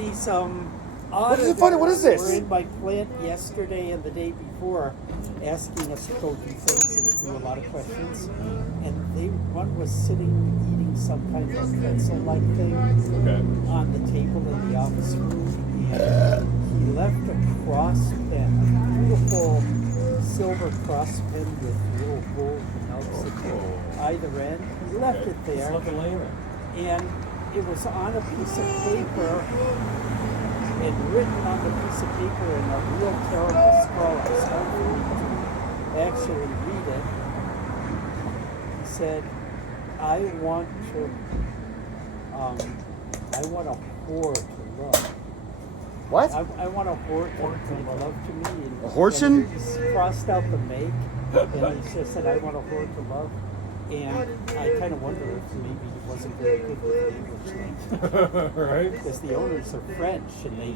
these What is it funny? What is this? were in my plant yesterday and the day before, asking us to go do things and do a lot of questions. And one was sitting eating some kind of pretzel-like thing on the table in the office room, and he left a cross pen, a beautiful silver cross pen with little gold notes at either end. He left it there, and it was on a piece of paper. And written on the piece of paper in a real terrible scrawl, I was hoping to actually read it. He said, I want a whore to love. What? I want a whore to make love to me. And, A horchin? and he crossed out the make, and he just said, I want a whore to love. And I kind of wonder if maybe he wasn't very good with the English language. Right? Because the owners are French, and they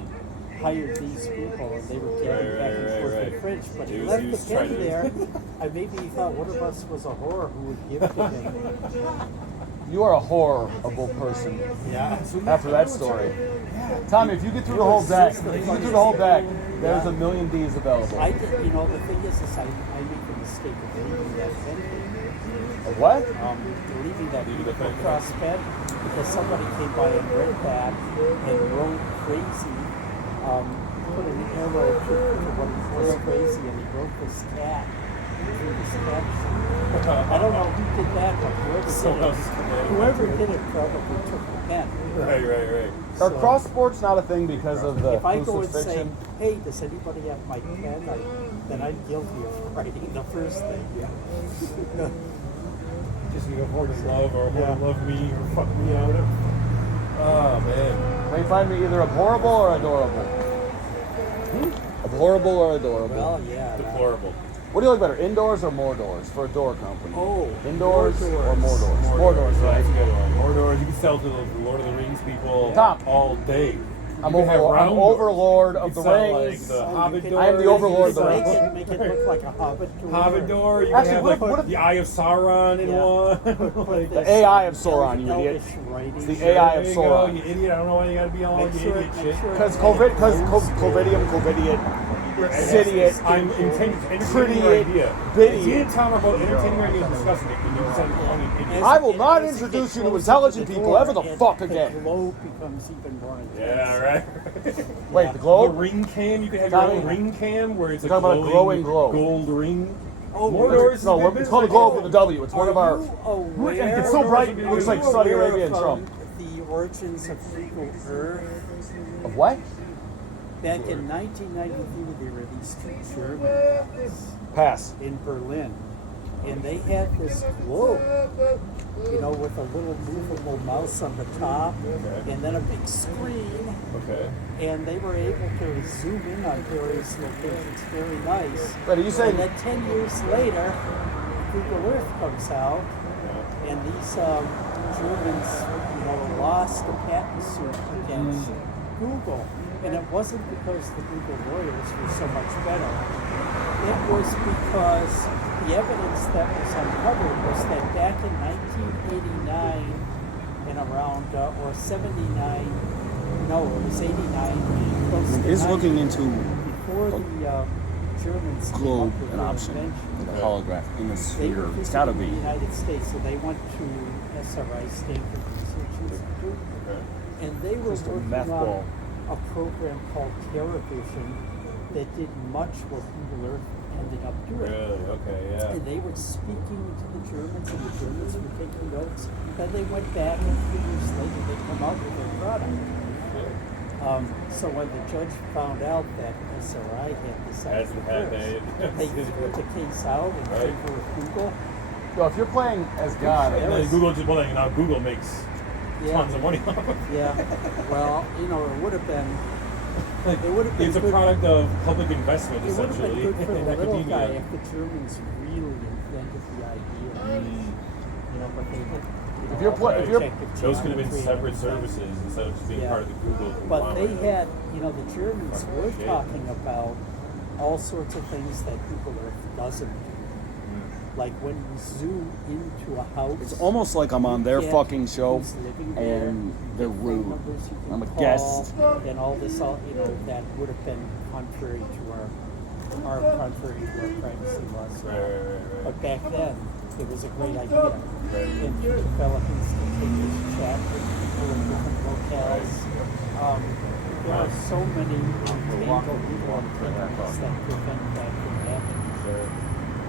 hired these people, and they were getting back and forth in French. But he left the pen there. Maybe he thought one of us was a whore who would give to him. You are a horrible person. Yeah. After that story. Tommy, if you get through the whole deck, there's a million D's available. I did, the thing is I made the mistake of leaving that pen there. A what? Leaving that beautiful cross pen because somebody came by and read that and wrote crazy, put an arrow to what was crazy, and he wrote this cat. I don't know who did that, but whoever did it probably took the pen. Right. Are cross sports not a thing because of the If I go and say, crucifixion? hey, does anybody have my pen? Then I'm guilty of writing the first thing. Just need a whore to love or a whore to love me or fuck me out. Oh, man. Can you find me either abhorrible or adorable? Abhorrible or adorable? Well, yeah. Deplorable. What do you like better, indoors or more doors for a door company? Oh, indoors more or more doors? More doors, right? That's a good one. More doors. You can sell to the Lord of the Rings people all day. I'm overlord of the rings. Like the Hobbit door. I am the overlord of the rings. Make it look like a Hobbit door. Hobbit door. You can have like the Eye of Sauron in one. The AI of Sauron, you idiot. It's the AI of Sauron. You idiot. I don't know why you gotta be all the idiot shit. Because covidium, Sidiot, I'm entertaining your idea. You didn't tell me about entertaining your idea and discussing it. And you said idiot. I will not introduce you to intelligent people ever the fuck again. The globe becomes even more intense. Yeah, right. Wait, the globe? The ring cam. You can have your own ring cam where it's a glowing globe. Gold ring. Oh, Mordor's no, it's called a globe with a W. It's one of our. It's so bright, it looks like Saudi Arabia and Trump. The origins of Google Earth. Of what? Back in 1993, there were these two German guys in Berlin, and they had this globe, with a little movable mouse on the top, and then a big screen. Okay. And they were able to zoom in on various locations. Very nice. But are you saying? And then 10 years later, Google Earth comes out, and these Germans, lost a patent suit against Google. And it wasn't because the Google lawyers were so much better. It was because the evidence that was uncovered was that back in 1989 and around, or 79, no, it was 89, close to 90, looking into before the Germans globe came up with an their option, invention. the holographic in the They sphere. were It's gotta visiting be. the United States, so they went to SRI, Stanford Research Institute, and they were Just a working meth on ball. a program called TerraVision that did much what Google Earth ended up doing. Really? Okay, yeah. And they were speaking to the Germans, and the Germans were taking notes. Then they went back, and a few years later, they come out with their product. So when the judge found out that SRI had this idea, they threw the case out in favor of Google. Yo, if you're playing as God, And then Google makes tons of money off of it. Yeah. Well, it would have been. It's a product of public investment, It would have been essentially, good for in the little guy academia. if the Germans really invented the idea. But they didn't. Those could have been separate services instead of just being part of the Google But they conglomerate. had, the Germans were talking about all sorts of things that Google Earth doesn't do. Like when you zoom into a house, It's almost like I'm on their you get fucking show who's living there, and you they're get phone rude. numbers you can I'm a call, guest. and all this, that would have been contrary to our privacy laws. Right. But back then, it was a great idea. And to develop instantaneous chat with people in different locales. There are so many entangled legal entities that prevent that from happening.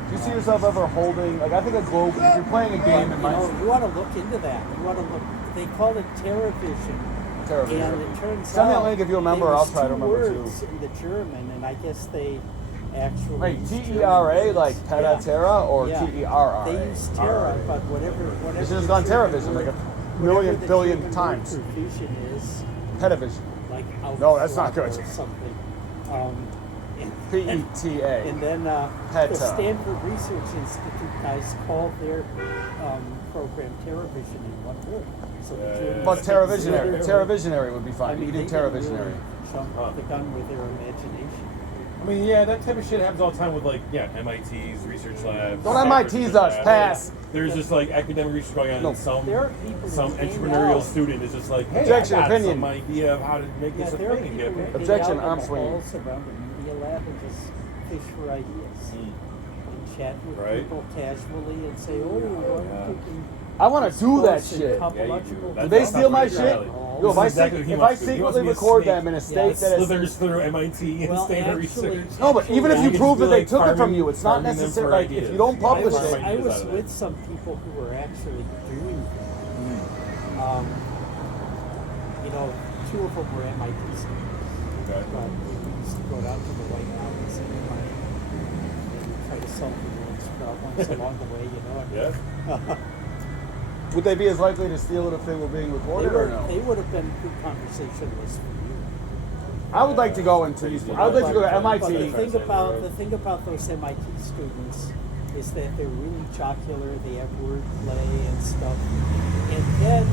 Do you see yourself ever holding, like I think a globe, if you're playing a game in my... You want to look into that. You want to look. They call it TerraVision. TerraVision. And it turns Send me a out link if you remember, there I'll was try to two remember too. words in the German, and I guess they actually Wait, use T-E-R-A, German like words. Peta Terra, or Yeah. T-E-R-R-A? They use Terra, but whatever. It should have the gone German TerraVision, like word- a million, whatever the billion German word times. for vision is, Petavision. like No, that's not good. or something. And P-E-T-A. then the PETA. Stanford Research Institute guys call their program TerraVision in one word. So the Germans But TerraVisionary. literally- TerraVisionary would be fine. I mean, You they do can TerraVisionary. really jump the gun with their imagination. I mean, yeah, that type of shit happens all the time with like, MIT's research labs. Don't Stanford's MIT's research us, labs. pass. There's just like academic research going on, No. and some There are people some who came entrepreneurial out- student is just like, hey, Objection, I got opinion. some idea of how to make Yeah, this a there are thing and people get who paid. hang Objection, out in arm the swinging. halls around the media lab and just fish for ideas. And chat with Right. people casually and say, oh, I'm thinking I want to do that sports and shit. topological Do they steal my That's shit? right. Yo, if I, This is exactly what he if I wants to do. He wants secretly to be a record snake. them in a Yeah, state that is... Slithers through MIT and Well, Stanford actually- research. No, but even if Yeah, you you prove can that they do, took like, it from you, it's not farming them for necessary. Like, if ideas. you don't publish Farm it... ideas I out was of with it. some people who were actually doing that. Two of them were MIT students. Okay. But we used to go down to the White Mountains and try to solve the world's problems along the way, Yeah. Would they be as likely to steal it if they were being recorded or no? They would have been good conversationalists for you. I would like to go into these... I would like to go to But the MIT. thing about those MIT students is that they're really jocular, they have wordplay and stuff. And then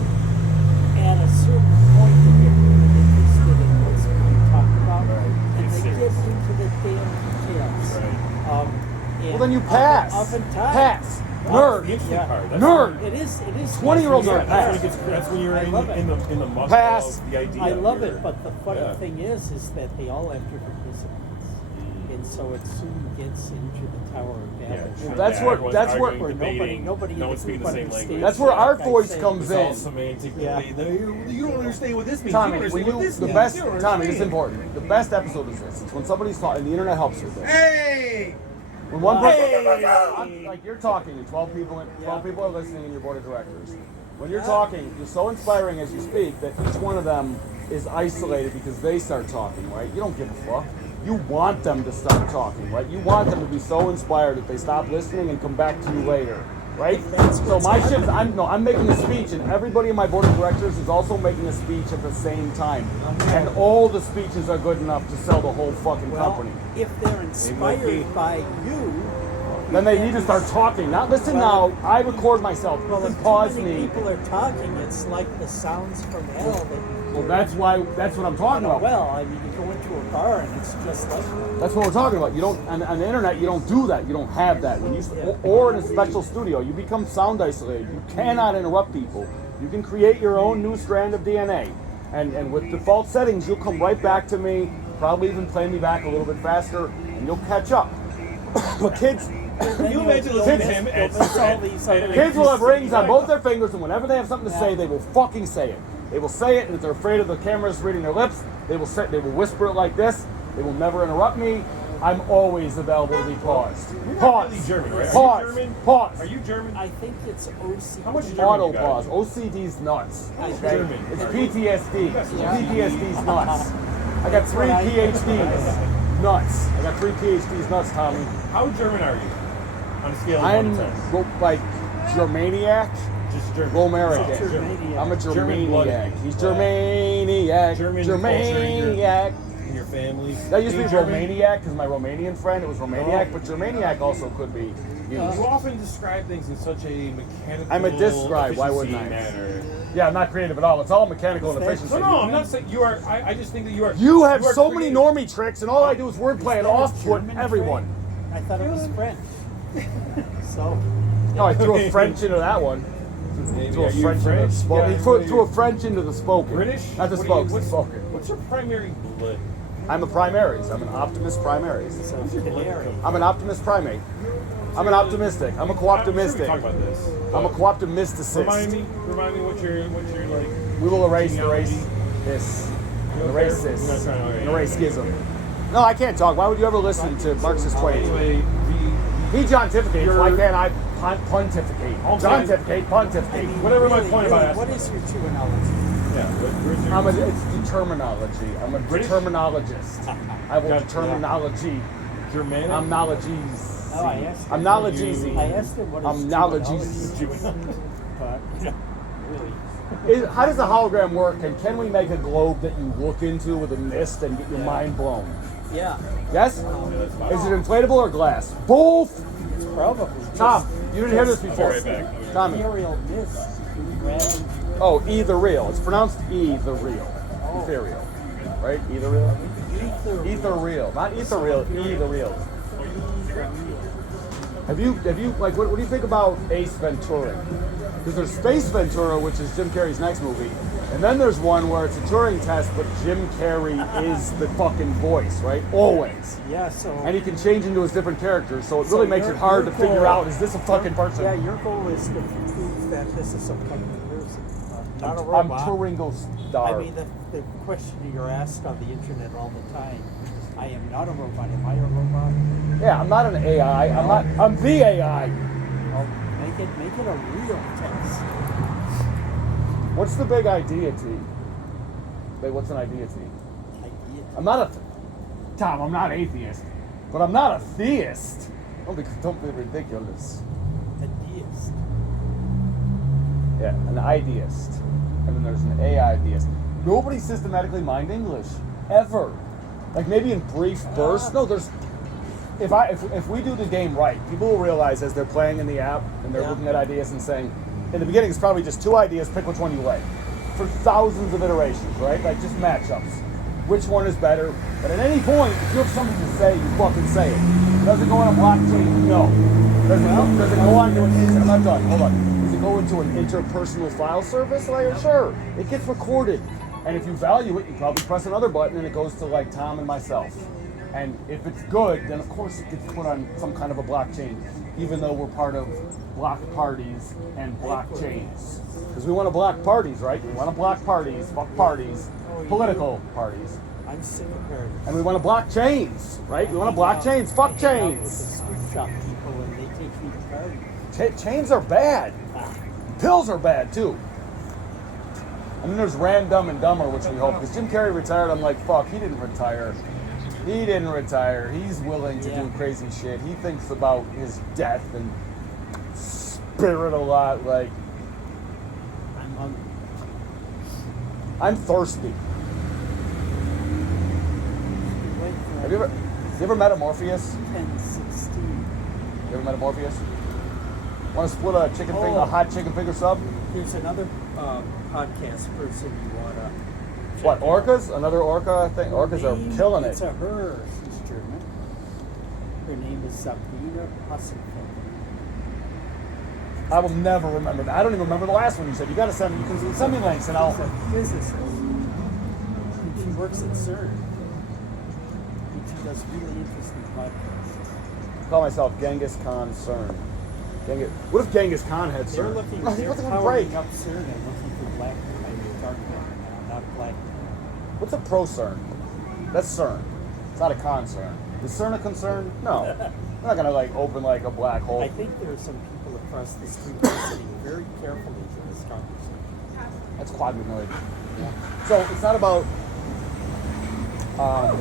at a certain point they get really interested in what's being talked about. And It's they get serious. into the damn details. Right. Well, then you pass. Oftentimes. Pass. That's the Nerd. interesting Yeah. part. That's Nerd. It is 20-year-olds Yeah, are pass. that's when you're I love it. in the muck Pass. of the idea. I love You're- it, but the funny Yeah. thing is that they all have different disciplines, and so it soon gets into the Tower of Babel. Well, That's where- everyone's that's where- arguing, where debating, nobody no in one's the speaking group the same understands. language. That's where our Like I voice say. comes It's all in. semantic. Yeah. You don't understand what this means. Tommy, you don't when understand you what this the means. best You don't Tommy, this is understand. important. The best episode is this. It's when somebody's talking. The internet helps with this. Hey! When one person, Hey! like you're talking, and 12 people are listening in your board of directors. When you're talking, you're so inspiring as you speak that each one of them is isolated because they start talking, right? You don't give a fuck. You want them to start talking, right? You want them to be so inspired that they stop listening and come back to you later, right? So my shit is, I'm making a speech, and everybody in my board of directors is also making a speech at the same time, and all the speeches are good enough to sell the whole fucking Well, company. if they're inspired by you, Then they need to start talking. Not listen now. I record myself. You well, can if pause too many me. people are talking, it's like the sounds from hell that you Well, hear that's what I'm talking about. Well, I mean, you go into a bar and it's just like That's what we're talking about. You don't on the internet. You don't do that. You don't have that. When you or in a special studio, you become sound isolated. You cannot interrupt people. You can create your own new strand of DNA, and with default settings, you'll come right back to me. Probably even play me back a little bit faster, and you'll catch up. But kids. Can you imagine listening to him and Kids will have rings on both their fingers, and whenever they have something to say, they will fucking say it. They will say it, and if they're afraid of the cameras reading their lips, they will whisper it like this. They will never interrupt me. I'm always available to be paused. Pause. really German, right? Are you Pause. German? Pause. Are you German? I think it's OCD. How much German Auto you got? pause. OCD's nuts. I Okay? German. It's PTSD. Yeah. PTSD's nuts. I got 3 what I- PhDs. Nuts. I got 3 PhDs. Nuts, Tommy. How German are you? On a scale of 1 I'm to 10. like Germaniac. Just German. Romerican. Germaniac. I'm a German blood. Germaniac. He's Germaniac. German culture Germaniac. In your family. That used to be German. Romaniac because my Romanian friend, it was Romaniac, but Germaniac also could be used. You often describe things in such a mechanical. I'm a describe, why wouldn't I? efficiency manner. Yeah, I'm not creative at all. It's all mechanical and efficiency. No, I'm not saying you are. I just think that you are. You have are so many creative. normie tricks, and all I do is wordplay and Is that a off-put German everyone. thing? I thought it was French. So, No, I threw a French into that one. Threw a Are you French into the French? spoken. Yeah, He what are threw you? a French into the spoken. British? Not the What are spoken. you- The spoken. What's your primary blood? I'm a primaries. I'm an optimist primaries. so canary. I'm an optimist primate. I'm an optimistic. I'm a I'm sure we co-optimistic. talk about this. I'm a co-optimisticist. Remind me what you're like. We will erase the race. genealogy. This. You Erase okay? this. You're not trying to- okay. Erase schism. No, I can't talk. Why would you ever listen to Marxist 20? Anyway, He Jontificates. You're- Why can't I pontificate? All I'm saying- Jontificate, pontificate. Whatever my point about asking. What is your true analogy? yeah, where's your, It's determinology. I'm a British? determinologist. I will Gotcha. determinology. Germanic? I'm nologies. Oh, I asked him. I'm nologeezy. I asked him what I'm his nologies. terminology, but really, How does a hologram work, and can we make a globe that you look into with a mist and get your mind blown? yeah, Yes? Is it inflatable or glass? Both! it's probably Tom, you didn't hear this I'll be before. right back. Tommy. ethereal mist rather Oh, E the real. It's pronounced E the real. Oh. Ethereal. Right? E the real? ether. Ethereal. Not ethereal, E the real. Have you like what do you think about Ace Ventura? Because there's Space Ventura, which is Jim Carrey's next movie, and then there's one where it's a Turing test, but Jim Carrey is the fucking voice, right? Always. Yeah, so And he can change into his different characters, so it So really makes your- it hard your to figure goal- out, is this a fucking person? yeah, your goal is to prove that this is some kind of person, not a I'm robot. Turingo Star. I mean, the question you're asked on the internet all the time. I am not a robot. Am I a robot? Yeah, I'm not an AI. I'm the AI. Well, make it a real test. What's the big idea, T? Wait, what's an idea, T? Idea. I'm not a Tom. I'm not atheist, but I'm not a theist. Don't be ridiculous. Ideas. Yeah, an ideist, and then there's an AI ideist. Nobody systematically mined English ever. Like maybe in brief bursts. No, there's. If we do the game right, people will realize as they're playing in the app and they're Yeah. looking at ideas and saying, in the beginning it's probably just two ideas. Pick which one you like. For thousands of iterations, right? Like just matchups. Which one is better? But at any point, if you have something to say, you fucking say it. Does it go on a blockchain? No. Does it go on to an I'm not done. Hold on. Does it go into an interpersonal file service? Like, sure. It gets recorded. And if you value it, you probably press another button and it goes to like Tom and myself. And if it's good, then of course it gets put on some kind of a blockchain, even though we're part of block parties and blockchains. Because we want to block parties, right? We want to block parties, fuck parties, political parties. I'm sick of her. And we want to block chains, right? We want to block chains, fuck I hang out with the chains. sweet shop people and they take me to parties. Chains are bad. Pills are bad too. And then there's Dumb and Dumber, which we hope, because Jim Carrey retired. I'm like, fuck, he didn't retire. He didn't retire. He's willing to do crazy shit. He thinks about his death and spirit a lot. Like, I'm hungry. I'm thirsty. Wait for Have you ever met a Morpheus? 10:16. You ever met a Morpheus? Want to split a chicken finger, a hot chicken finger sub? There's another podcast person you wanna. What, orcas? Another orca thing? Orcas are killing It's it. a her. She's German. Her name is Sabina Hasselfeld. I will never remember that. I don't even remember the last one you said. You can send me links and I'll. She's a physicist. And she works at CERN. And she does really interesting podcasts. Call myself Genghis Khan CERN. What if Genghis Khan had They're CERN? looking. What's They're it gonna break? powering up CERN and looking for black, dark matter now, not black matter. What's a pro CERN? That's CERN. It's not a concern. Is CERN a concern? No. We're not gonna like open like a black hole. I think there are some people across the street listening very carefully to this conversation. That's quadrinoid. So it's not about. Yeah.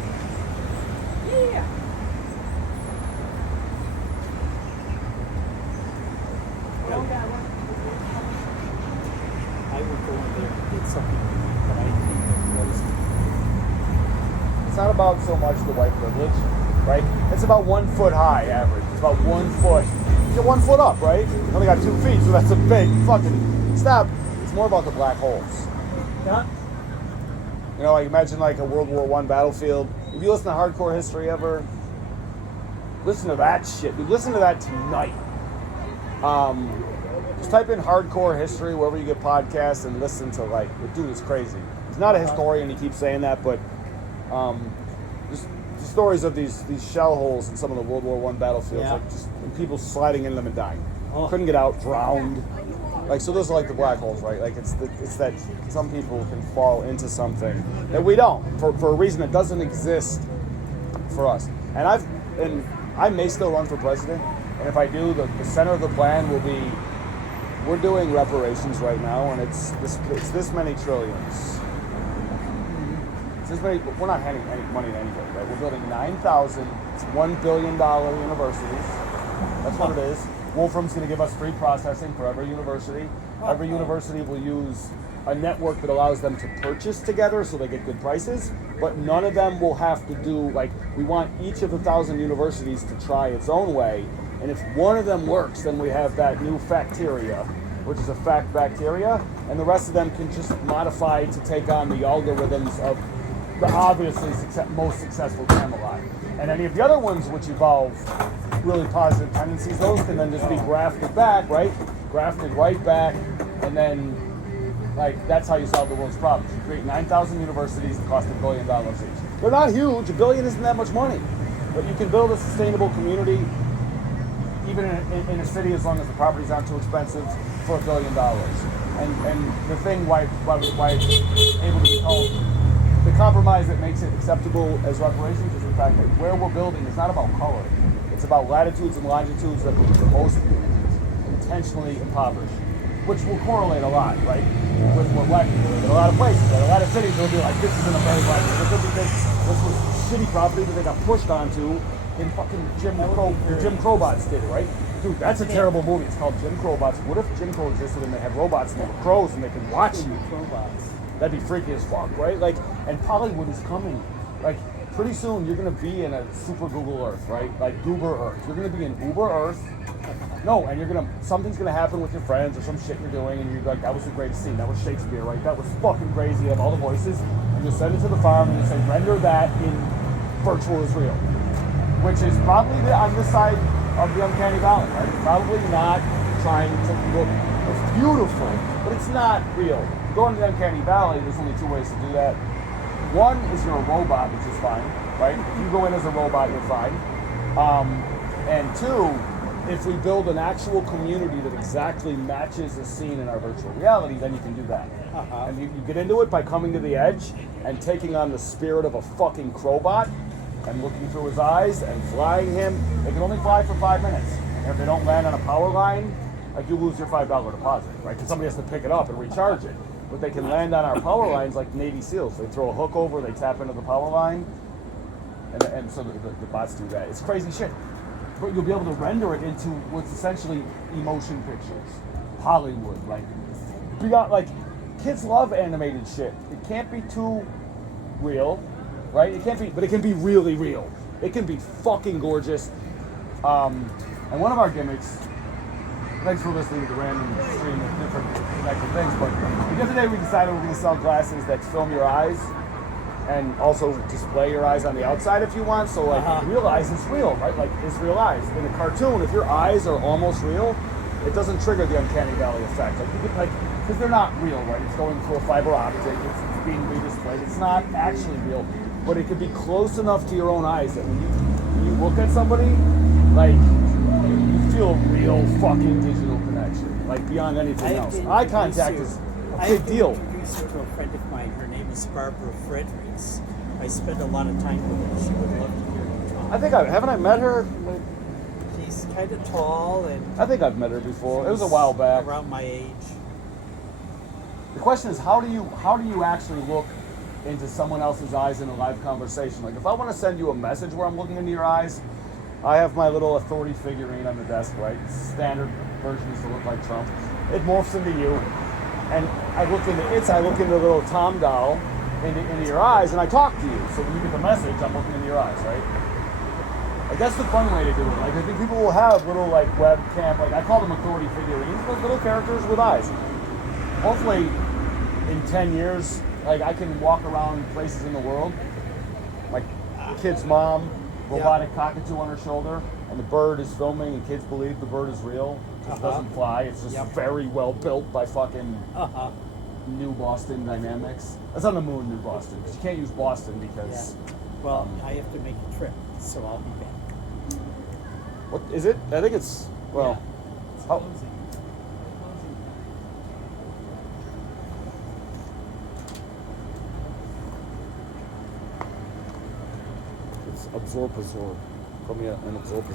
I would go in there and get something that I think was It's not about so much the white privilege, right? It's about 1 foot high average. It's about 1 foot. You get 1 foot up, right? You only got 2 feet, so that's a big fucking step. It's more about the black holes. yeah. You know, like imagine like a World War I battlefield. If you listen to hardcore history ever, Listen to that shit. Dude, listen to that tonight. Just type in hardcore history wherever you get podcasts and listen to like the dude is crazy. He's not a historian, he keeps saying that, but just the stories of these shell holes in some of the World War I battlefields, Yeah. like just and people sliding in them and dying. Oh. Couldn't get out, drowned. Like so those are like the black holes, right? Like it's that some people can fall into something that we don't for a reason that doesn't exist for us. And I may still run for president, and if I do, the center of the plan will be we're doing reparations right now, and it's this many trillions. It's this many. We're not handing any money to anybody, right? We're building 9,000 $1 billion universities. That's what it is. Wolfram's going to give us free processing for every university. Every university will use a network that allows them to purchase together so they get good prices, but none of them will have to do, like, we want each of the 1,000 universities to try its own way, and if one of them works, then we have that new facteria, which is a fact bacteria, and the rest of them can just modify to take on the algorithms of the obviously most successful Camelot. And any of the other ones which evolve really positive tendencies, those can then just be grafted back, right? Grafted right back, and then, like, that's how you solve the world's problems. You create 9,000 universities that cost $1 billion each. They're not huge. $1 billion isn't that much money. But you can build a sustainable community, even in a city, as long as the properties aren't too expensive, for $1 billion. And the thing why it's able to be called the compromise that makes it acceptable as reparations is the fact that where we're building is not about color. It's about latitudes and longitudes that will be the most intentionally impoverished, which will correlate a lot, right, with what black people live in a lot of places. Right? A lot of cities will be like, this isn't a very black neighborhood because this was shitty property that they got pushed onto in fucking Jim Crowbots did it, right? Dude, that's a terrible movie. It's called Jim Crowbots. What if Jim Crow existed and they had robots and they were crows and they could watch you? Robots. That'd be freaky as fuck, right? Like, and Hollywood is coming. Like, pretty soon you're gonna be in a super Google Earth, right? Like Goober Earth. You're gonna be in Uber Earth. No, and something's gonna happen with your friends or some shit you're doing, and you're like, that was the greatest scene. That was Shakespeare, right? That was fucking crazy. You have all the voices, and you send it to the farm, and you say, render that in virtual is real, which is probably on this side of the uncanny valley, right? It's probably not trying to look. It's beautiful, but it's not real. Going to the uncanny valley, there's only two ways to do that. One is you're a robot, which is fine, right? If you go in as a robot, you're fine. And two, if we build an actual community that exactly matches the scene in our virtual reality, then you can do that. And you get into it by coming to the edge and taking on the spirit of a fucking crowbot and looking through his eyes and flying him. They can only fly for 5 minutes. And if they don't land on a power line, like, you lose your $5 deposit, right? Because somebody has to pick it up and recharge it. But they can land on our power lines like Navy SEALs. They throw a hook over, they tap into the power line, and so the bots do that. It's crazy shit. But you'll be able to render it into what's essentially emotion pictures. Hollywood, like, beyond, like, kids love animated shit. It can't be too real, right? It can't be, but it can be really real. It can be fucking gorgeous. And one of our gimmicks, thanks for listening to the random stream of different connected things, but the other day we decided we're going to sell glasses that film your eyes and also display your eyes on the outside if you want. So, like, real eyes is real, right? Like, is real eyes. In a cartoon, if your eyes are almost real, it doesn't trigger the uncanny valley effect. Like, you could, like, because they're not real, right? It's going through a fiber optic, it's being redisplayed. It's not actually real, but it could be close enough to your own eyes that when you look at somebody, like, you feel a real fucking digital connection, like, beyond anything else. Eye contact is a big deal. I have to introduce you to a friend of mine. Her name is Barbara Fredericks. I spend a lot of time with her. She would love to hear you talk. I think haven't I met her? She's kind of tall and I think I've met her before. It was a while back. around my age. The question is, how do you actually look into someone else's eyes in a live conversation? Like, if I want to send you a message where I'm looking into your eyes, I have my little authority figurine on the desk, right? Standard version is to look like Trump. It morphs into you, and I look into the little Tom doll into your eyes, and I talk to you. So when you get the message, I'm looking into your eyes, right? Like, that's the fun way to do it. Like, I think people will have little, like, webcam, like, I call them authority figurines, but little characters with eyes. Hopefully, in 10 years, like, I can walk around places in the world, my kid's mom, robotic cockatoo on her shoulder, and the bird is filming, and kids believe the bird is real. It just doesn't fly. It's just very well built by fucking New Boston Dynamics. That's on the moon, New Boston. 'Cause you can't use Boston because. Well, I have to make a trip, so I'll be back. What is it? I think it's well. It's how- closing. It's absorb. Call me an absorb.